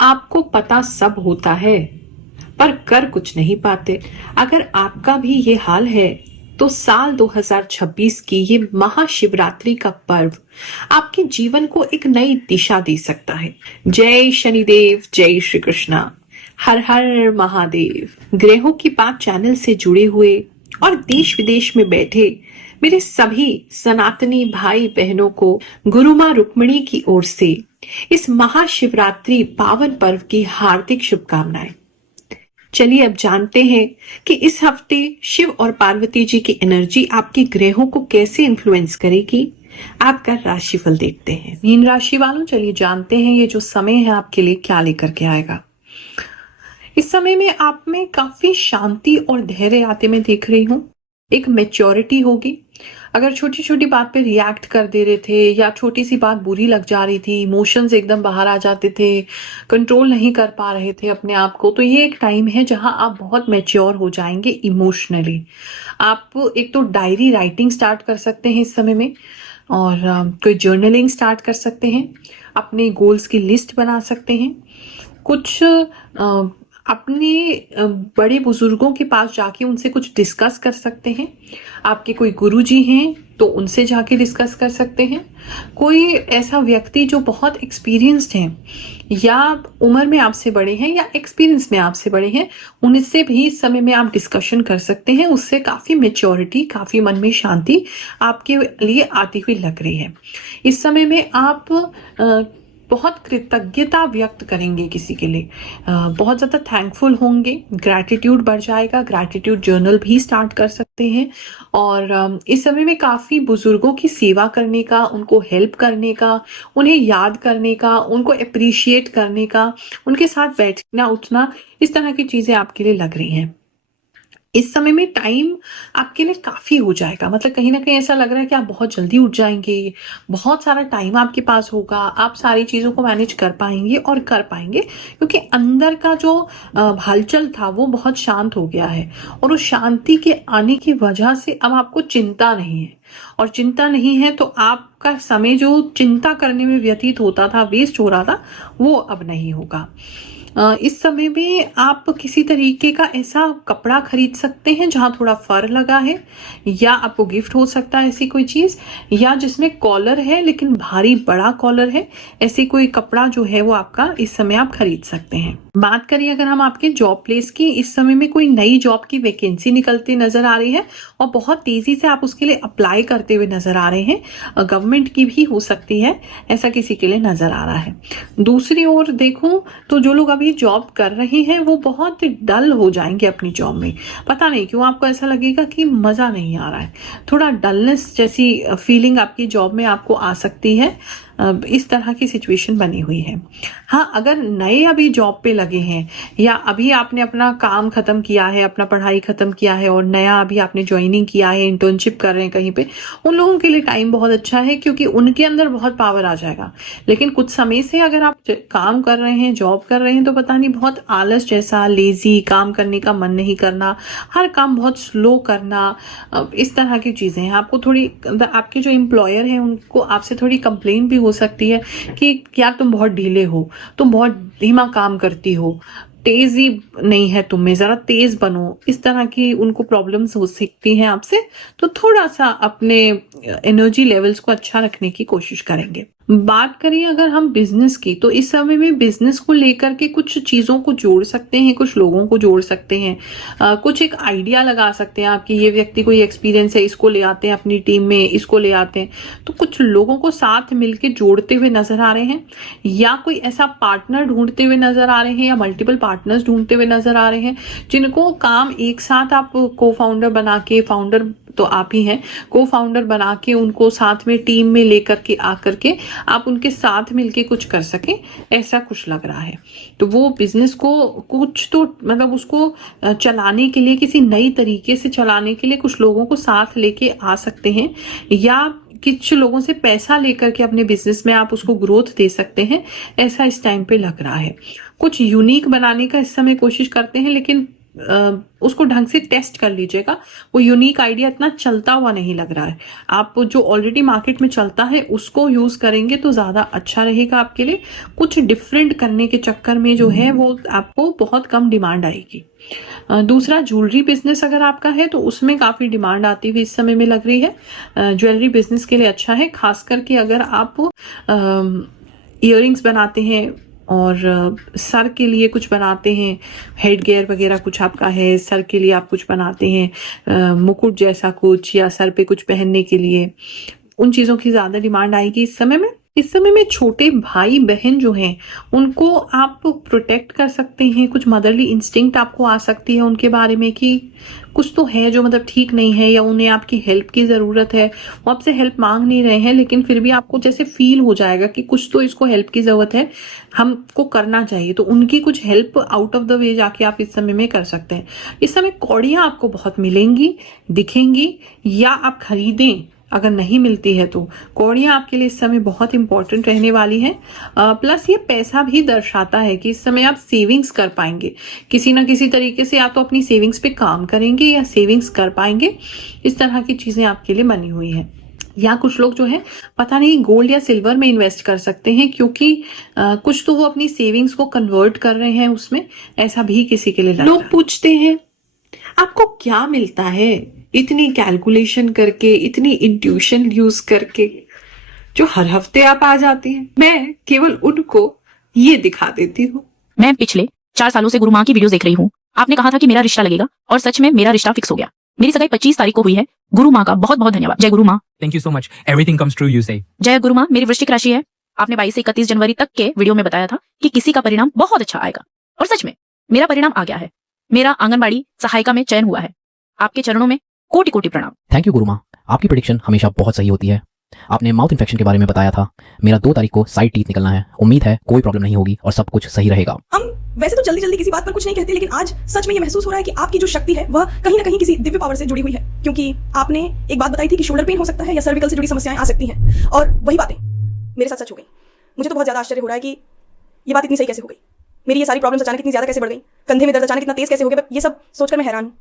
आपको पता सब होता है पर कर कुछ नहीं पाते। अगर आपका भी ये हाल है तो साल 2026 की ये महाशिवरात्रि का पर्व आपके जीवन को एक नई दिशा दे सकता है। जय शनिदेव, जय श्री कृष्णा, हर हर महादेव। ग्रहों की बात चैनल से जुड़े हुए और देश विदेश में बैठे मेरे सभी सनातनी भाई बहनों को गुरु माँ रुक्मिणी की ओर से इस महाशिवरात्रि पावन पर्व की हार्दिक शुभकामनाएं। चलिए अब जानते हैं कि इस हफ्ते शिव और पार्वती जी की एनर्जी आपके ग्रहों को कैसे इन्फ्लुएंस करेगी। आपका राशिफल देखते हैं। मीन राशि वालों, चलिए जानते हैं ये जो समय है आपके लिए क्या लेकर के आएगा। इस समय में आप में काफी शांति और धैर्य आते मैं देख रही हूँ। एक मेच्योरिटी होगी। अगर छोटी छोटी बात पे रिएक्ट कर दे रहे थे या छोटी सी बात बुरी लग जा रही थी, इमोशंस एकदम बाहर आ जाते थे, कंट्रोल नहीं कर पा रहे थे अपने आप को, तो ये एक टाइम है जहां आप बहुत मैच्योर हो जाएंगे इमोशनली। आप एक तो डायरी राइटिंग स्टार्ट कर सकते हैं इस समय में, और कोई जर्नलिंग स्टार्ट कर सकते हैं, अपने गोल्स की लिस्ट बना सकते हैं, कुछ अपने बड़े बुजुर्गों के पास जाके उनसे कुछ डिस्कस कर सकते हैं। आपके कोई गुरुजी हैं तो उनसे जाके डिस्कस कर सकते हैं। कोई ऐसा व्यक्ति जो बहुत एक्सपीरियंस्ड हैं या उम्र में आपसे बड़े हैं या एक्सपीरियंस में आपसे बड़े हैं, उनसे भी इस समय में आप डिस्कशन कर सकते हैं। उससे काफ़ी मेच्योरिटी, काफ़ी मन में शांति आपके लिए आती हुई लग रही है। इस समय में आप बहुत कृतज्ञता व्यक्त करेंगे किसी के लिए, बहुत ज़्यादा थैंकफुल होंगे, ग्रैटिट्यूड बढ़ जाएगा। ग्रैटिट्यूड जर्नल भी स्टार्ट कर सकते हैं। और इस समय में काफ़ी बुजुर्गों की सेवा करने का, उनको हेल्प करने का, उन्हें याद करने का, उनको अप्रिशिएट करने का, उनके साथ बैठना उठना, इस तरह की चीज़ें आपके लिए लग रही हैं। इस समय में टाइम आपके लिए काफ़ी हो जाएगा। मतलब कहीं ना कहीं ऐसा लग रहा है कि आप बहुत जल्दी उठ जाएंगे, बहुत सारा टाइम आपके पास होगा, आप सारी चीज़ों को मैनेज कर पाएंगे और कर पाएंगे, क्योंकि अंदर का जो हलचल था वो बहुत शांत हो गया है। और उस शांति के आने की वजह से अब आपको चिंता नहीं है। और चिंता नहीं है तो आपका समय जो चिंता करने में व्यतीत होता था, वेस्ट हो रहा था, वो अब नहीं होगा। इस समय में आप किसी तरीके का ऐसा कपड़ा खरीद सकते हैं जहां थोड़ा फर लगा है, या आपको गिफ्ट हो सकता है ऐसी कोई चीज, या जिसमें कॉलर है लेकिन भारी बड़ा कॉलर है, ऐसी कोई कपड़ा जो है वो आपका इस समय आप खरीद सकते हैं। बात करिए अगर हम आपके जॉब प्लेस की, इस समय में कोई नई जॉब की वैकेंसी निकलती नजर आ रही है और बहुत तेजी से आप उसके लिए अप्लाई करते हुए नजर आ रहे हैं। गवर्नमेंट की भी हो सकती है, ऐसा किसी के लिए नजर आ रहा है। दूसरी ओर देखूं तो जो लोग अभी जॉब कर रहे हैं वो बहुत डल हो जाएंगे अपनी जॉब में। पता नहीं क्यों आपको ऐसा लगेगा कि मजा नहीं आ रहा है, थोड़ा डलनेस जैसी फीलिंग आपकी जॉब में आपको आ सकती है। इस तरह की सिचुएशन बनी हुई है। हाँ, अगर नए अभी जॉब पे लगे हैं या अभी आपने अपना काम खत्म किया है, अपना पढ़ाई खत्म किया है और नया अभी आपने ज्वाइनिंग किया है, इंटर्नशिप कर रहे हैं कहीं पे, उन लोगों के लिए टाइम बहुत अच्छा है, क्योंकि उनके अंदर बहुत पावर आ जाएगा। लेकिन कुछ समय से अगर आप काम कर रहे हैं, जॉब कर रहे हैं, तो पता नहीं बहुत आलस जैसा, लेजी, काम करने का मन नहीं करना, हर काम बहुत स्लो करना, इस तरह की चीजें हैं। आपको थोड़ी, आपके जो एम्प्लॉयर हैं उनको आपसे थोड़ी कंप्लेन भी हो सकती है कि यार तुम बहुत ढीले हो, तुम बहुत धीमा काम करती हो, तेजी नहीं है तुम में, जरा तेज बनो, इस तरह की उनको प्रॉब्लम्स हो सकती हैं आपसे। तो थोड़ा सा अपने एनर्जी लेवल्स को अच्छा रखने की कोशिश करेंगे। बात करें अगर हम बिजनेस की, तो इस समय में बिजनेस को लेकर के कुछ चीजों को जोड़ सकते हैं, कुछ लोगों को जोड़ सकते हैं, कुछ एक आइडिया लगा सकते हैं आपकी, ये व्यक्ति कोई एक्सपीरियंस है, इसको ले आते हैं अपनी टीम में, इसको ले आते हैं। तो कुछ लोगों को साथ मिलके जोड़ते हुए नजर आ रहे हैं, या कोई ऐसा पार्टनर ढूंढते हुए नजर आ रहे हैं, या मल्टीपल पार्टनर्स ढूंढते हुए नजर आ रहे हैं, जिनको काम एक साथ आप को फाउंडर बना के, फाउंडर तो आप ही हैं, को फाउंडर बना के उनको साथ में टीम में लेकर के आकर के आप उनके साथ मिलके कुछ कर सके, ऐसा कुछ लग रहा है। तो वो बिजनेस को कुछ तो मतलब उसको चलाने के लिए, किसी नई तरीके से चलाने के लिए कुछ लोगों को साथ लेके आ सकते हैं, या कुछ लोगों से पैसा लेकर के अपने बिजनेस में आप उसको ग्रोथ दे सकते हैं, ऐसा इस टाइम पे लग रहा है। कुछ यूनिक बनाने का इस समय कोशिश करते हैं, लेकिन उसको ढंग से टेस्ट कर लीजिएगा। वो यूनिक आइडिया इतना चलता हुआ नहीं लग रहा है। आप जो ऑलरेडी मार्केट में चलता है उसको यूज करेंगे तो ज्यादा अच्छा रहेगा आपके लिए। कुछ डिफरेंट करने के चक्कर में जो है वो आपको बहुत कम डिमांड आएगी। दूसरा, ज्वेलरी बिजनेस अगर आपका है तो उसमें काफी डिमांड आती हुई इस समय में लग रही है। ज्वेलरी बिजनेस के लिए अच्छा है, खास करके अगर आप इयररिंग्स बनाते हैं और सर के लिए कुछ बनाते हैं, हेड गियर वगैरह कुछ आपका है, सर के लिए आप कुछ बनाते हैं, मुकुट जैसा कुछ, या सर पे कुछ पहनने के लिए, उन चीज़ों की ज़्यादा डिमांड आएगी इस समय में। इस समय में छोटे भाई बहन जो हैं उनको आप प्रोटेक्ट कर सकते हैं। कुछ मदरली इंस्टिंक्ट आपको आ सकती है उनके बारे में कि कुछ तो है जो मतलब ठीक नहीं है, या उन्हें आपकी हेल्प की ज़रूरत है। वो आपसे हेल्प मांग नहीं रहे हैं, लेकिन फिर भी आपको जैसे फील हो जाएगा कि कुछ तो इसको हेल्प की ज़रूरत है, हमको करना चाहिए, तो उनकी कुछ help out of the way जाके आप इस समय में कर सकते हैं। इस समय कौड़ियाँ आपको बहुत मिलेंगी, दिखेंगी, या आप खरीदें अगर नहीं मिलती है तो कौड़ियाँ आपके लिए इस समय बहुत इंपॉर्टेंट रहने वाली हैं। प्लस ये पैसा भी दर्शाता है कि इस समय आप सेविंग्स कर पाएंगे किसी ना किसी तरीके से, या तो अपनी सेविंग्स पे काम करेंगे या सेविंग्स कर पाएंगे। इस तरह की चीजें आपके लिए बनी हुई हैं। या कुछ लोग जो है पता नहीं गोल्ड या सिल्वर में इन्वेस्ट कर सकते हैं, क्योंकि कुछ तो वो अपनी सेविंग्स को कन्वर्ट कर रहे हैं उसमें, ऐसा भी किसी के लिए लग रहा है। लोग पूछते हैं आपको क्या मिलता है इतनी कैलकुलेशन करके, इतनी इंट्यूशन यूज करके, जो हर हफ्ते आप आ जाती हैं। मैं केवल उनको ये दिखा देती हूँ। मैं पिछले 4 सालों से गुरु माँ की वीडियोस देख रही हूँ। आपने कहा था कि मेरा रिश्ता लगेगा, और सच में मेरा रिश्ता फिक्स हो गया। मेरी सगाई 25 तारीख को हुई है। गुरु माँ का बहुत बहुत धन्यवाद। जय गुरु माँ। Thank you so much. Everything comes true, you say. जय गुरु माँ। मेरी वृश्चिक राशि है। आपने 22 से 31 जनवरी तक के वीडियो में बताया था कि किसी का परिणाम बहुत अच्छा आएगा, और सच में मेरा परिणाम आ गया है। मेरा आंगनबाड़ी सहायिका में चयन हुआ है। आपके चरणों में कोटि कोटि प्रणाम। थैंक यू गुरु माँ, आपकी प्रेडिक्शन हमेशा बहुत सही होती है। आपने माउथ इन्फेक्शन के बारे में बताया था। मेरा 2 तारीख को साइड टीथ निकलना है। उम्मीद है कोई प्रॉब्लम नहीं होगी और सब कुछ सही रहेगा। हम वैसे तो जल्दी जल्दी किसी बात पर कुछ नहीं कहते, लेकिन आज सच में ये महसूस हो रहा है कि आपकी जो शक्ति है वह कहीं ना कहीं किसी दिव्य पावर से जुड़ी हुई है। क्योंकि आपने एक बात बताई थी कि शोल्डर पेन हो सकता है या सर्विकल से जुड़ी समस्याएं आ सकती हैं, और वही बातें मेरे साथ सच हो गई। मुझे तो बहुत ज्यादा आश्चर्य हो रहा है कि ये बात इतनी सही कैसे हो गई। मेरी ये सारी प्रॉब्लम्स अचानक इतनी ज्यादा कैसे बढ़ गई, कंधे में दर्द अचानक इतना तेज कैसे हो गया, ये सब सोचकर मैं हैरान हूँ।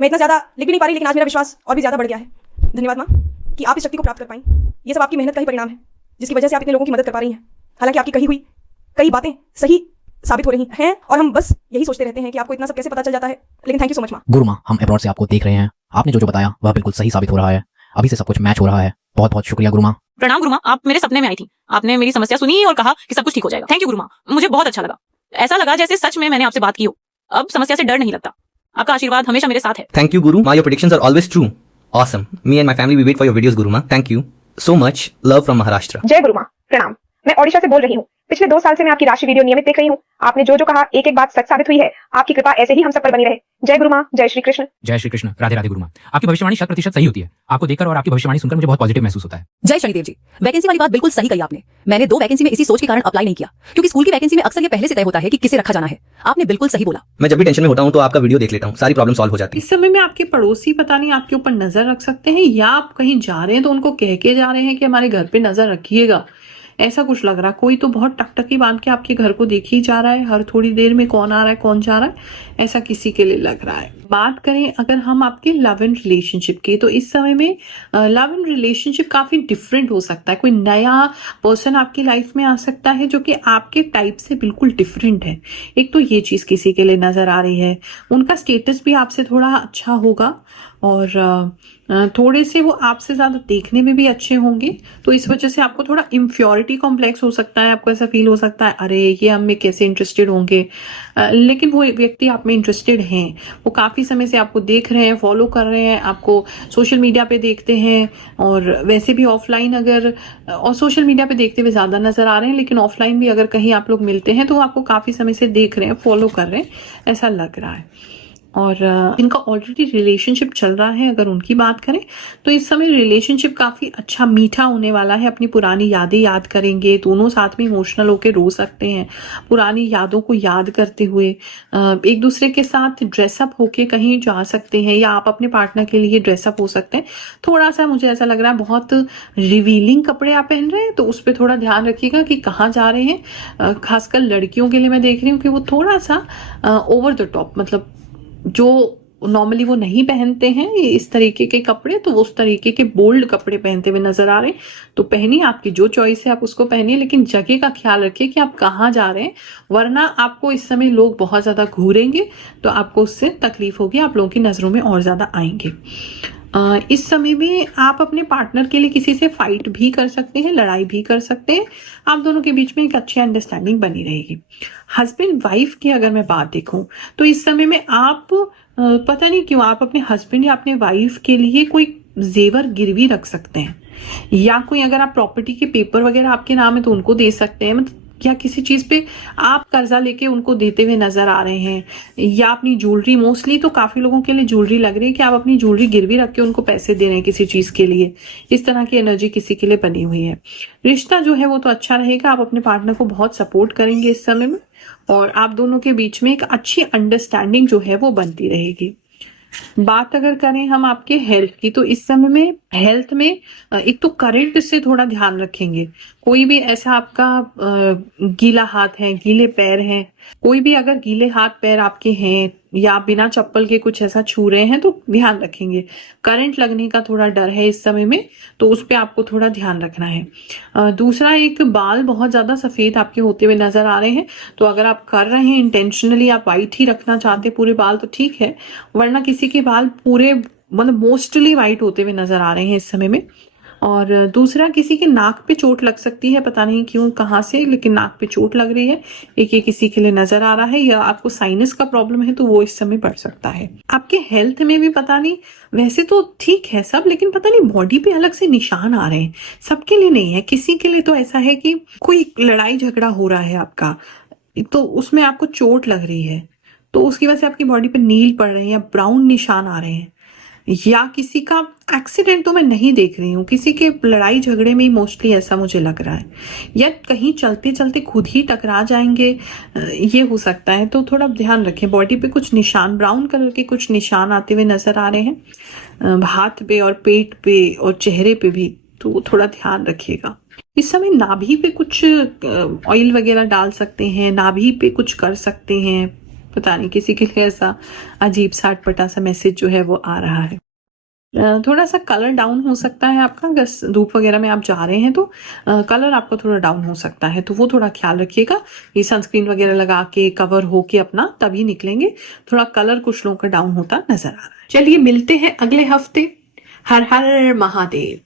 मैं इतना ज्यादा लिख भी नहीं पा रही, लेकिन आज मेरा विश्वास और भी ज्यादा बढ़ गया है। धन्यवाद माँ कि आप इस शक्ति को प्राप्त कर पाई। ये सब आपकी मेहनत का ही परिणाम है, जिसकी वजह से आप इतने लोगों की मदद कर पा रही हैं। हालांकि आपकी कही हुई कई बातें सही साबित हो रही हैं, और हम बस यही सोचते रहते हैं कि आपको इतना सब कैसे पता चल जाता है। लेकिन थैंक यू सो मच माँ। गुरु माँ, हम अब्रॉड से आपको देख रहे हैं। आपने जो बताया वह बिल्कुल सही साबित हो रहा है। अभी से सब कुछ मैच हो रहा है। बहुत बहुत शुक्रिया गुरु माँ। प्रणाम गुरु माँ। आप मेरे सपने में आई थी। आपने मेरी समस्या सुनी और कहा कि सब कुछ ठीक हो जाएगा। थैंक यू गुरु माँ। मुझे बहुत अच्छा लगा। ऐसा लगा जैसे सच में मैंने आपसे बात की हो। अब समस्या से डर नहीं लगता। आपका आशीर्वाद हमेशा मेरे साथ है। Thank you, Guru. Your predictions are always true. Awesome. Me and my family we wait for your videos, Guru Ma. Thank you so much. Love from Maharashtra. जय गुरु माँ। प्रणाम। मैं ओडिशा से बोल रही हूँ। पिछले 2 साल से मैं आपकी राशि वीडियो नियमित देख रही हूँ। आपने जो जो कहा एक एक बात सच साबित हुई है। आपकी कृपा ऐसे ही हम सब पर बनी रहे। जय गुरु माँ। जय श्री कृष्ण। जय श्री कृष्ण। राधे राधे गुरु माँ। आपकी भविष्यवाणी 100% सही होती है। आपको देखकर और आपकी भविष्यवाणी सुनकर मुझे बहुत पॉजिटिव महसूस होता है। जय शनिदेव जी। वैकेंसी वाली बात बिल्कुल सही कही आपने। मैंने 2 वैकेंसी में इसी सोच के कारण अप्लाई नहीं किया, क्योंकि स्कूल की वैकेंसी में अक्सर ये पहले से तय होता है कि किसे रखा जाना है। आपने बिल्कुल सही बोला। मैं जब भी टेंशन में होता हूँ तो आपका वीडियो देख लेता हूँ, सारी प्रॉब्लम सॉल्व हो जाती है। इस समय में आपके पड़ोसी पता नहीं आपके ऊपर नजर रख सकते हैं, या आप कहीं जा रहे हैं तो उनको कह के जा रहे हैं कि हमारे घर पे नजर रखिएगा। ऐसा कुछ लग रहा। कोई तो बहुत टकटकी बांध के आपके घर को देख ही जा रहा है, हर थोड़ी देर में कौन आ रहा है कौन जा रहा है, ऐसा किसी के लिए लग रहा है। बात करें अगर हम आपके लव एंड रिलेशनशिप की, तो इस समय में लव एंड रिलेशनशिप काफी डिफरेंट हो सकता है। कोई नया पर्सन आपकी लाइफ में आ सकता है जो कि आपके टाइप से बिल्कुल डिफरेंट है। एक तो ये चीज किसी के लिए नजर आ रही है। उनका स्टेटस भी आपसे थोड़ा अच्छा होगा, और थोड़े से वो आपसे ज्यादा देखने में भी अच्छे होंगे, तो इस वजह से आपको थोड़ा इंफ्योरिटी कॉम्प्लेक्स हो सकता है। आपको ऐसा फील हो सकता है अरे ये हम में कैसे इंटरेस्टेड होंगे, लेकिन वो व्यक्ति आप में इंटरेस्टेड हैं। वो काफी समय से आपको देख रहे हैं, फॉलो कर रहे हैं, आपको सोशल मीडिया पे देखते हैं, और वैसे भी ऑफलाइन अगर, और सोशल मीडिया पे देखते हुए ज्यादा नजर आ रहे हैं, लेकिन ऑफलाइन भी अगर कहीं आप लोग मिलते हैं तो वो आपको काफी समय से देख रहे हैं, फॉलो कर रहे हैं, ऐसा लग रहा है। और इनका ऑलरेडी रिलेशनशिप चल रहा है, अगर उनकी बात करें तो इस समय रिलेशनशिप काफी अच्छा मीठा होने वाला है। अपनी पुरानी यादें याद करेंगे, दोनों साथ में इमोशनल होकर रो सकते हैं। पुरानी यादों को याद करते हुए एक दूसरे के साथ ड्रेसअप होके कहीं जा सकते हैं, या आप अपने पार्टनर के लिए ड्रेसअप हो सकते हैं। थोड़ा सा मुझे ऐसा लग रहा है बहुत रिवीलिंग कपड़े आप पहन रहे हैं, तो उस पर थोड़ा ध्यान रखिएगा कि कहाँ जा रहे हैं। खासकर लड़कियों के लिए मैं देख रही हूँ कि वो थोड़ा सा ओवर द टॉप, मतलब जो नॉर्मली वो नहीं पहनते हैं ये इस तरीके के कपड़े, तो वो उस तरीके के बोल्ड कपड़े पहनते हुए नजर आ रहे हैं। तो पहनिए, आपकी जो चॉइस है आप उसको पहनिए, लेकिन जगह का ख्याल रखिए कि आप कहाँ जा रहे हैं, वरना आपको इस समय लोग बहुत ज्यादा घूरेंगे तो आपको उससे तकलीफ होगी, आप लोगों की नजरों में और ज्यादा आएंगे। इस समय में आप अपने पार्टनर के लिए किसी से फाइट भी कर सकते हैं, लड़ाई भी कर सकते हैं। आप दोनों के बीच में एक अच्छी अंडरस्टैंडिंग बनी रहेगी। हस्बैंड वाइफ की अगर मैं बात देखूं तो इस समय में आप पता नहीं क्यों आप अपने हस्बैंड या अपने वाइफ के लिए कोई जेवर गिरवी रख सकते हैं, या कोई अगर आप प्रॉपर्टी के पेपर वगैरह आपके नाम है तो उनको दे सकते हैं, मतलब या किसी चीज पे आप कर्जा लेके उनको देते हुए नजर आ रहे हैं, या अपनी ज्वेलरी, मोस्टली तो काफी लोगों के लिए ज्वेलरी लग रही है कि आप अपनी ज्वेलरी गिरवी रख के उनको पैसे दे रहे हैं किसी चीज के लिए। इस तरह की एनर्जी किसी के लिए बनी हुई है। रिश्ता जो है वो तो अच्छा रहेगा, आप अपने पार्टनर को बहुत सपोर्ट करेंगे इस समय में, और आप दोनों के बीच में एक अच्छी अंडरस्टैंडिंग जो है वो बनती रहेगी। बात अगर करें हम आपके हेल्थ की, तो इस समय में हेल्थ में एक तो करंट से थोड़ा ध्यान रखेंगे। कोई भी ऐसा आपका गीला हाथ है, गीले पैर हैं, कोई भी अगर गीले हाथ पैर आपके हैं या बिना चप्पल के कुछ ऐसा छू रहे हैं तो ध्यान रखेंगे। करंट लगने का थोड़ा डर है इस समय में, तो उस पे आपको थोड़ा ध्यान रखना है। दूसरा, एक बाल बहुत ज्यादा सफेद आपके होते हुए नजर आ रहे हैं, तो अगर आप कर रहे हैं इंटेंशनली, आप वाइट ही रखना चाहते हैं पूरे बाल तो ठीक है, वरना किसी के बाल पूरे मतलब मोस्टली वाइट होते हुए नजर आ रहे हैं इस समय में। और दूसरा, किसी के नाक पे चोट लग सकती है, पता नहीं क्यों कहाँ से, लेकिन नाक पे चोट लग रही है, एक ये किसी के लिए नजर आ रहा है, या आपको साइनस का प्रॉब्लम है तो वो इस समय बढ़ सकता है। आपके हेल्थ में भी पता नहीं, वैसे तो ठीक है सब, लेकिन पता नहीं बॉडी पे अलग से निशान आ रहे हैं। सबके लिए नहीं है, किसी के लिए तो ऐसा है कि कोई लड़ाई झगड़ा हो रहा है आपका, तो उसमें आपको चोट लग रही है, तो उसकी वजह से आपकी बॉडी पे नील पड़ रहे हैं या ब्राउन निशान आ रहे हैं, या किसी का एक्सीडेंट तो मैं नहीं देख रही हूँ, किसी के लड़ाई झगड़े में ही मोस्टली ऐसा मुझे लग रहा है, या कहीं चलते चलते खुद ही टकरा जाएंगे, ये हो सकता है। तो थोड़ा ध्यान रखें, बॉडी पे कुछ निशान, ब्राउन कलर के कुछ निशान आते हुए नजर आ रहे हैं, हाथ पे और पेट पे और चेहरे पे भी, तो थोड़ा ध्यान रखिएगा। इस समय नाभि पे कुछ ऑयल वगैरह डाल सकते हैं, नाभि पे कुछ कर सकते हैं, पता नहीं किसी के लिए ऐसा अजीब सा अटपटा सा मैसेज जो है वो आ रहा है। थोड़ा सा कलर डाउन हो सकता है आपका, अगर धूप वगैरह में आप जा रहे हैं तो कलर आपका थोड़ा डाउन हो सकता है, तो वो थोड़ा ख्याल रखिएगा। ये सनस्क्रीन वगैरह लगा के कवर होके अपना तभी निकलेंगे, थोड़ा कलर कुछ लोगों का डाउन होता नजर आ रहा है। चलिए मिलते हैं अगले हफ्ते। हर हर महादेव।